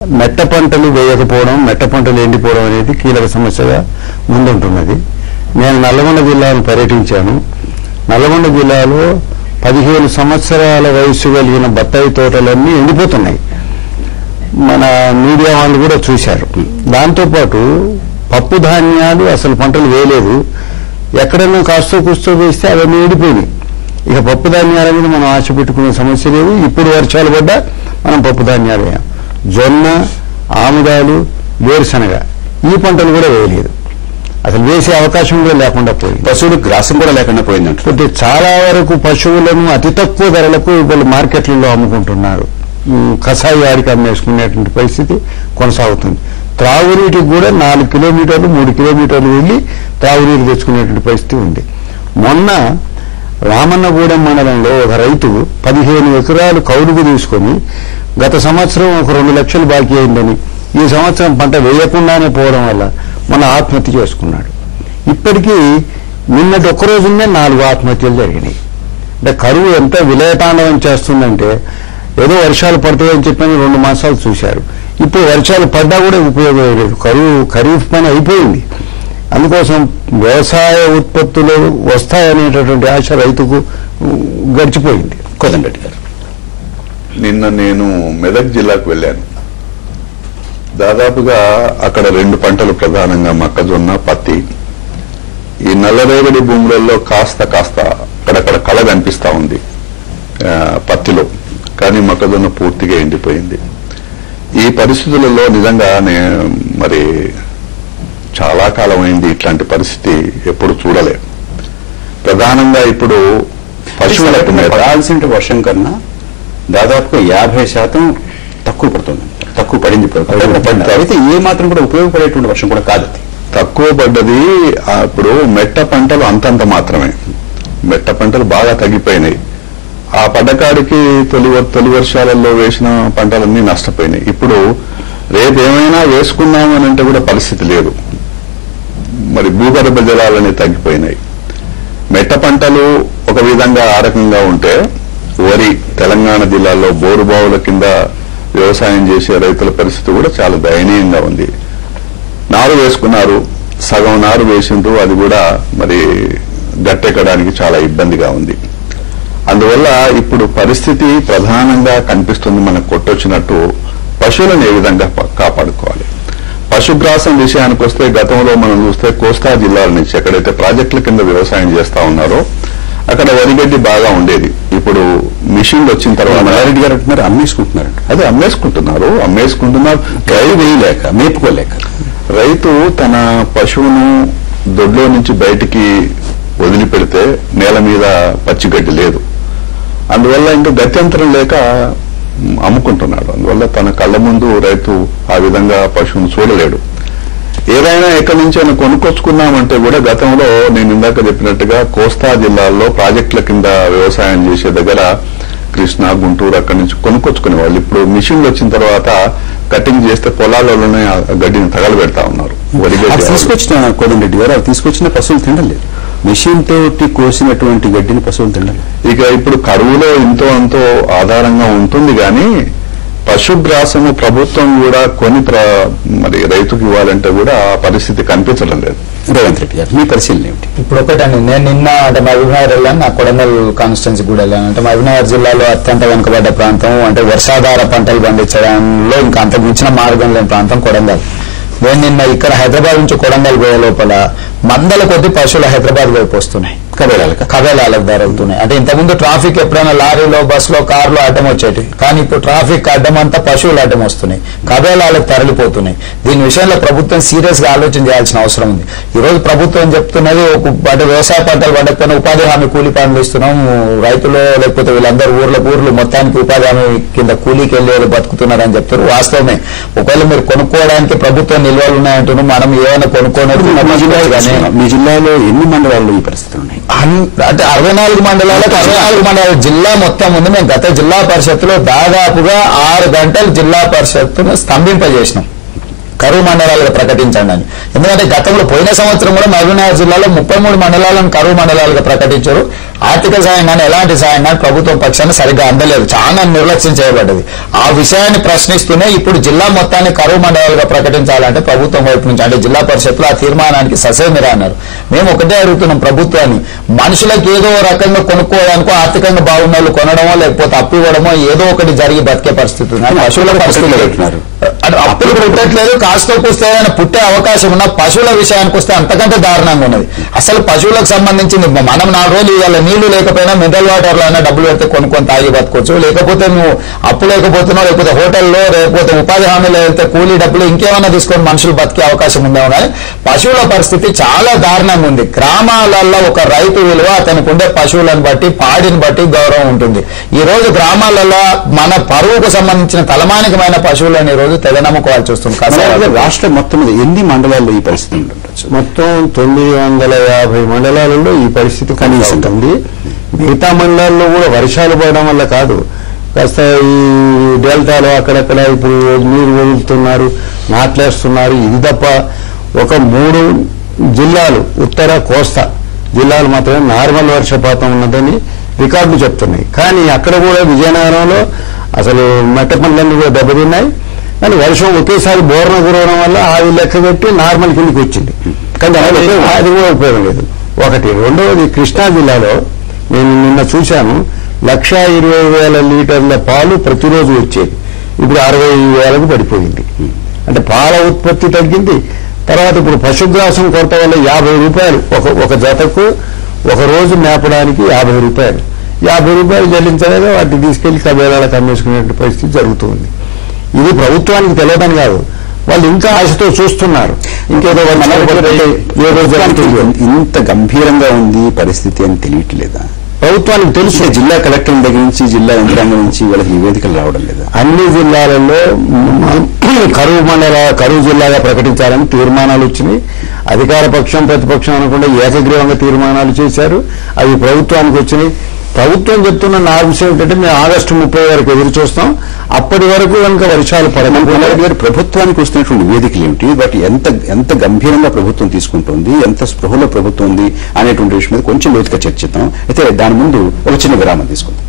మెట్ట పంటలు వేయకపోవడం, మెట్ట పంటలు ఎండిపోవడం అనేది కీలక సమస్యగా ముందుంటున్నది. నేను నల్లగొండ జిల్లాను పర్యటించాను. నల్లగొండ జిల్లాలో 15 సంవత్సరాల వయసు కలిగిన బత్తాయి తోటలన్నీ ఎండిపోతున్నాయి. మన మీడియా వాళ్ళు కూడా చూశారు. దాంతోపాటు పప్పు ధాన్యాలు అసలు పంటలు వేయలేదు. ఎక్కడైనా కాస్తో కూస్తో వేస్తే అవన్నీ ఎండిపోయినాయి. ఇక పప్పు ధాన్యాల మీద మనం ఆశ పెట్టుకునే సమస్య లేదు. ఇప్పుడు వర్షాలు పడ్డా మనం పప్పు ధాన్యాలు వేయాం. జొన్న, ఆముదాలు, వేరుశనగ ఈ పంటలు కూడా వేయలేదు. అసలు వేసే అవకాశం కూడా లేకుండా పోయింది. పశువులు గ్రాసం కూడా లేకుండా పోయిందంటే చాలా వరకు పశువులను అతి తక్కువ ధరలకు వాళ్ళు మార్కెట్లలో అమ్ముకుంటున్నారు. కషాయి ఆడికి అమ్మేసుకునేటువంటి పరిస్థితి కొనసాగుతుంది. త్రాగునీటికి కూడా 4 కిలోమీటర్లు 3 కిలోమీటర్లు వెళ్ళి త్రాగునీరు తెచ్చుకునేటువంటి పరిస్థితి ఉంది. మొన్న రామన్నగూడెం మండలంలో ఒక రైతు 15 ఎకరాలు కౌలుకు తీసుకొని గత సంవత్సరం ఒక 2 లక్షలు బాకీ అయిందని ఈ సంవత్సరం పంట వేయకుండానే పోవడం వల్ల మన ఆత్మహత్య చేసుకున్నాడు. ఇప్పటికీ నిన్నటి ఒక్క రోజునే 4 ఆత్మహత్యలు జరిగినాయి. అంటే కరువు ఎంత విలయతాండవం చేస్తుందంటే ఏదో వర్షాలు పడతాయని చెప్పని 2 మాసాలు చూశారు. ఇప్పుడు వర్షాలు పడ్డా కూడా ఉపయోగం లేదు. ఖరీఫ్ పని అయిపోయింది. అందుకోసం వ్యవసాయ ఉత్పత్తులు వస్తాయనేటటువంటి ఆశ రైతుకు గడిచిపోయింది. కోదండరెడ్డి గారు, నిన్న నేను మెదక్ జిల్లాకు వెళ్ళాను. దాదాపుగా అక్కడ 2 పంటలు ప్రధానంగా మొక్కజొన్న, పత్తి. ఈ నల్లరేగడి భూములలో కాస్త అక్కడక్కడ కళ కనిపిస్తా ఉంది పత్తిలో, కానీ మొక్కజొన్న పూర్తిగా ఎండిపోయింది. ఈ పరిస్థితులలో నిజంగా మరి చాలా కాలమైంది ఇట్లాంటి పరిస్థితి ఎప్పుడు చూడలే. ప్రధానంగా ఇప్పుడు పశువులకు పడాల్సిన వర్షం కన్నా దాదాపుగా 50% తక్కువ పడుతుంది. తక్కువ పడింది. అయితే ఏ మాత్రం కూడా ఉపయోగపడేటువంటి వర్షం కూడా కాదు. తక్కువ పడ్డది. ఇప్పుడు మెట్ట పంటలు అంతంత మాత్రమే. మెట్ట పంటలు బాగా తగ్గిపోయినాయి. ఆ పడ్డకాడికి తొలి వర్షాలలో వేసిన పంటలన్నీ నష్టపోయినాయి. ఇప్పుడు రేపు ఏమైనా వేసుకున్నామని అంటే కూడా పరిస్థితి లేదు. మరి భూగర్భ జలాలన్నీ తగ్గిపోయినాయి. మెట్ట పంటలు ఒక విధంగా ఆ రకంగా ఉంటే, వరి తెలంగాణ జిల్లాలో బోరుబావుల కింద వ్యవసాయం చేసే రైతుల పరిస్థితి కూడా చాలా దయనీయంగా ఉంది. నారు వేసుకున్నారు, సగం నారు వేసిండ్రు, అది కూడా మరి గట్టెక్కడానికి చాలా ఇబ్బందిగా ఉంది. అందువల్ల ఇప్పుడు పరిస్థితి ప్రధానంగా కనిపిస్తుంది మనకు కొట్టొచ్చినట్టు పశువులను ఏ విధంగా కాపాడుకోవాలి. పశుగ్రాసం విషయానికి వస్తే గతంలో మనం చూస్తే కోస్తా జిల్లాల నుంచి ఎక్కడైతే ప్రాజెక్టుల కింద వ్యవసాయం చేస్తా ఉన్నారో అక్కడ వరిగడ్డి బాగా ఉండేది. ఇప్పుడు మిషన్లు వచ్చిన తర్వాత మల్లారెడ్డి గారు అంటున్నారు అమ్మేసుకుంటున్నారు. అదే అమ్మేసుకుంటున్నారు. రైతు వేయలేక, మేపుకోలేక. రైతు తన పశువును దొడ్లో నుంచి బయటికి వదిలిపెడితే నేల మీద పచ్చిగడ్డి లేదు. అందువల్ల ఇంకా గత్యంతరం లేక అమ్ముకుంటున్నాడు. అందువల్ల తన కళ్ళ ముందు రైతు ఆ విధంగా పశువును చూడలేడు. ఏదైనా ఎక్కడి నుంచి అయినా కొనుక్కొచ్చుకున్నామంటే కూడా గతంలో నేను ఇందాక చెప్పినట్టుగా కోస్తా జిల్లాల్లో ప్రాజెక్టుల కింద వ్యవసాయం చేసే దగ్గర కృష్ణా, గుంటూరు అక్కడి నుంచి కొనుక్కొచ్చుకునేవాళ్ళు. ఇప్పుడు మిషన్లు వచ్చిన తర్వాత కటింగ్ చేస్తే పొలాలలోనే గడ్డిని తగలబెడతా ఉన్నారు. తీసుకొచ్చిన కోదండరెడ్డి గారు అవి తీసుకొచ్చిన పశువులు తినలేదు. మిషన్ తోటి కోసినటువంటి గడ్డిని పశువులు తినలేదు. ఇక ఇప్పుడు కరువులో ఎంతో అంతో ఆధారంగా ఉంటుంది. కానీ పశుగ్రాసము ప్రభుత్వం కూడా కొని మరి రైతుకు ఇవ్వాలంటే కూడా ఆ పరిస్థితి కనిపించడం లేదు. రేవంత్ రెడ్డి గారు, మీ పరిశీలన ఏమిటి? ఇప్పుడు ఒకటండి, నేను నిన్న అంటే మహబూబ్నగర్ వెళ్ళాను. నా కొడంగల్ కాన్స్టిట్యున్సీ కూడా వెళ్ళాను. అంటే మహబూబ్నగర్ జిల్లాలో అత్యంత వెనుకబడ్డ ప్రాంతం, అంటే వర్షాధార పంటలు పండించడంలో ఇంకా అంతకు మించిన మార్గం లేని ప్రాంతం కొడంగల్. నేను నిన్న ఇక్కడ హైదరాబాద్ నుంచి కొడంగల్ పోయే లోపల మందల కొద్ది పశువులు హైదరాబాద్ వైపు వస్తున్నాయి. కబేలాలకు దారవుతున్నాయి. అంటే ఇంతకుముందు ట్రాఫిక్ ఎప్పుడైనా లారీలో, బస్సులో, కారులో అడ్డం వచ్చేటి, కానీ ఇప్పుడు ట్రాఫిక్ అడ్డం అంతా పశువులు అడ్డం వస్తున్నాయి, కబేలాలకు తరలిపోతున్నాయి. దీని విషయంలో ప్రభుత్వం సీరియస్ గా ఆలోచన చేయాల్సిన అవసరం ఉంది. ఈ రోజు ప్రభుత్వం చెప్తున్నది అంటే వ్యవసాయ పంటలు పండకపోయినా ఉపాధి హామీ కూలీ పనులు ఇస్తున్నాం, రైతులు లేకపోతే వీళ్ళందరూ ఊర్లు మొత్తానికి ఉపాధి హామీ కింద కూలీకి వెళ్ళి బతుకుతున్నారని చెప్తారు. వాస్తవమే. ఒకవేళ మీరు కొనుక్కోవడానికి ప్రభుత్వం నిల్వలు ఉన్నాయంటున్నాం, మనం ఏమైనా కొనుక్కోవడం. మీ జిల్లాలో ఎన్ని మండలాల్లో ఈ పరిస్థితి ఉన్నాయి? అంటే 64 మండలాలకు 64 మండలాల జిల్లా మొత్తం ఉంది. మేము గత జిల్లా పరిషత్తులో దాదాపుగా 6 గంటలు జిల్లా పరిషత్తును స్తంభింపజేసినాం. కరువు మండలాలుగా ప్రకటించండి అని. ఎందుకంటే గతంలో పోయిన సంవత్సరం కూడా మహబూబ్నగర్ జిల్లాలో 33 మండలాలను కరువు మండలాలుగా ప్రకటించారు. ఆర్థిక సాయం కానీ ఎలాంటి సాయం కానీ ప్రభుత్వం పక్షాన సరిగ్గా అందలేదు, చాలా నిర్లక్ష్యం చేయబడ్డది. ఆ విషయాన్ని ప్రశ్నిస్తూనే ఇప్పుడు జిల్లా మొత్తాన్ని కరువు మండలాలుగా ప్రకటించాలంటే ప్రభుత్వం వైపు నుంచి అంటే జిల్లా పరిషత్లో ఆ తీర్మానానికి ససేమిరా అన్నారు. మేము ఒకటే అడుగుతున్నాం ప్రభుత్వాన్ని, మనుషులకు ఏదో రకంగా కొనుక్కోవడానికో ఆర్థికంగా బాగున్న వాళ్ళు కొనడమో లేకపోతే అప్పు ఇవ్వడమో ఏదో ఒకటి జరిగి బతికే పరిస్థితి ఉంది. పశువుల పరిస్థితి అప్పులు పుట్టట్లేదు, కాస్తో కూస్తే ఏదైనా పుట్టే అవకాశం ఉన్న పశువుల విషయానికి వస్తే అంతకంటే దారుణంగా ఉన్నది. అసలు పశువులకు సంబంధించింది మనం 4 రోజులు ఇవాళ నీళ్లు లేకపోయినా మినరల్ వాటర్లో అయినా డబ్బులు పెడితే కొనుక్కొని తాగి బతుకోవచ్చు. లేకపోతే నువ్వు అప్పు లేకపోతున్నావు, లేకపోతే హోటల్లో లేకపోతే ఉపాధి హామీలో వెళ్తే కూలీ డబ్బులు ఇంకేమైనా తీసుకొని మనుషులు బతికే అవకాశం ఉందేమో. కానీ పశువుల పరిస్థితి చాలా దారుణంగా ఉంది. గ్రామాలలో ఒక రైతు విలువ అతనికి ఉండే పశువులను బట్టి పాడిని బట్టి గౌరవం ఉంటుంది. ఈ రోజు గ్రామాలలో మన పరువుకు సంబంధించిన తలమానికమైన పశువులను ఈ రోజు తెగనమ్ముకోవాల్సి వస్తుంది. రాష్ట్రం మొత్తం మీద ఎన్ని మండలాల్లో ఈ పరిస్థితి ఉండొచ్చు? మొత్తం 950 మండలాలలో ఈ పరిస్థితి కనీసం ఉంది. మిగతా మండలాల్లో కూడా వర్షాలు పడడం వల్ల కాదు, కాస్త ఈ డెల్టాలో అక్కడక్కడ ఇప్పుడు నీరు వదులుతున్నారు, నాట్లేస్తున్నారు. ఇది తప్ప ఒక 3 జిల్లాలు ఉత్తర కోస్తా జిల్లాలు మాత్రమే నార్మల్ వర్షపాతం ఉన్నదని రికార్డులు చెప్తున్నాయి. కానీ అక్కడ కూడా విజయనగరంలో అసలు మెట్ట పండ్లన్నీ కూడా దెబ్బతిన్నాయి. కానీ వర్షం ఒకేసారి బోర్న కురవడం వల్ల అది లెక్క పెట్టి నార్మల్ కిందికి వచ్చింది. కానీ అది కూడా ఉపయోగం లేదు. ఒకటి. రెండవది, కృష్ణా జిల్లాలో నేను నిన్న చూశాను, 1,20,000 లీటర్ల పాలు ప్రతిరోజు వచ్చేది, ఇప్పుడు 60,000కు పడిపోయింది. అంటే పాల ఉత్పత్తి తగ్గింది. తర్వాత ఇప్పుడు పశుగ్రాసం కొరత వల్ల 50 రూపాయలు ఒక జతకు ఒక రోజు మేపడానికి 50 రూపాయలు. 50 రూపాయలు చెల్లించలేదా వాటిని తీసుకెళ్లి కబేళాలకు అమ్మేసుకునే పరిస్థితి జరుగుతుంది. ఇది ప్రభుత్వానికి తెలియదని కాదు, వాళ్ళు ఇంకా ఆశతో చూస్తున్నారు. ఇంకేదో ఇంత గంభీరంగా ఉంది పరిస్థితి అని తెలియట్లేదా ప్రభుత్వానికి? తెలుసు. జిల్లా కలెక్టర్ దగ్గర నుంచి జిల్లా యంత్రాంగం నుంచి వాళ్ళకి నివేదికలు రావడం లేదా? అన్ని జిల్లాలలో కరువు జిల్లాగా ప్రకటించాలని తీర్మానాలు వచ్చినాయి. అధికార పక్షం ప్రతిపక్షం అనకుండా ఏకగ్రీవంగా తీర్మానాలు చేశారు. అవి ప్రభుత్వానికి వచ్చినాయి. ప్రభుత్వం చెప్తున్న నా విషయం ఏంటంటే మేము ఆగస్టు 30 వరకు ఎదురు చూస్తాం. అప్పటి వరకు కనుక వర్షాలు పడడం. ప్రభుత్వానికి వస్తున్నటువంటి నివేదికలు ఏమిటి, వాటి ఎంత గంభీరంగా ప్రభుత్వం తీసుకుంటుంది, ఎంత స్పృహలో ప్రభుత్వం ఉంది అనేటువంటి విషయం మీద కొంచెం లోతుగా చర్చిద్దాం. అయితే దాని ముందు ఒక చిన్న విరామం తీసుకుందాం.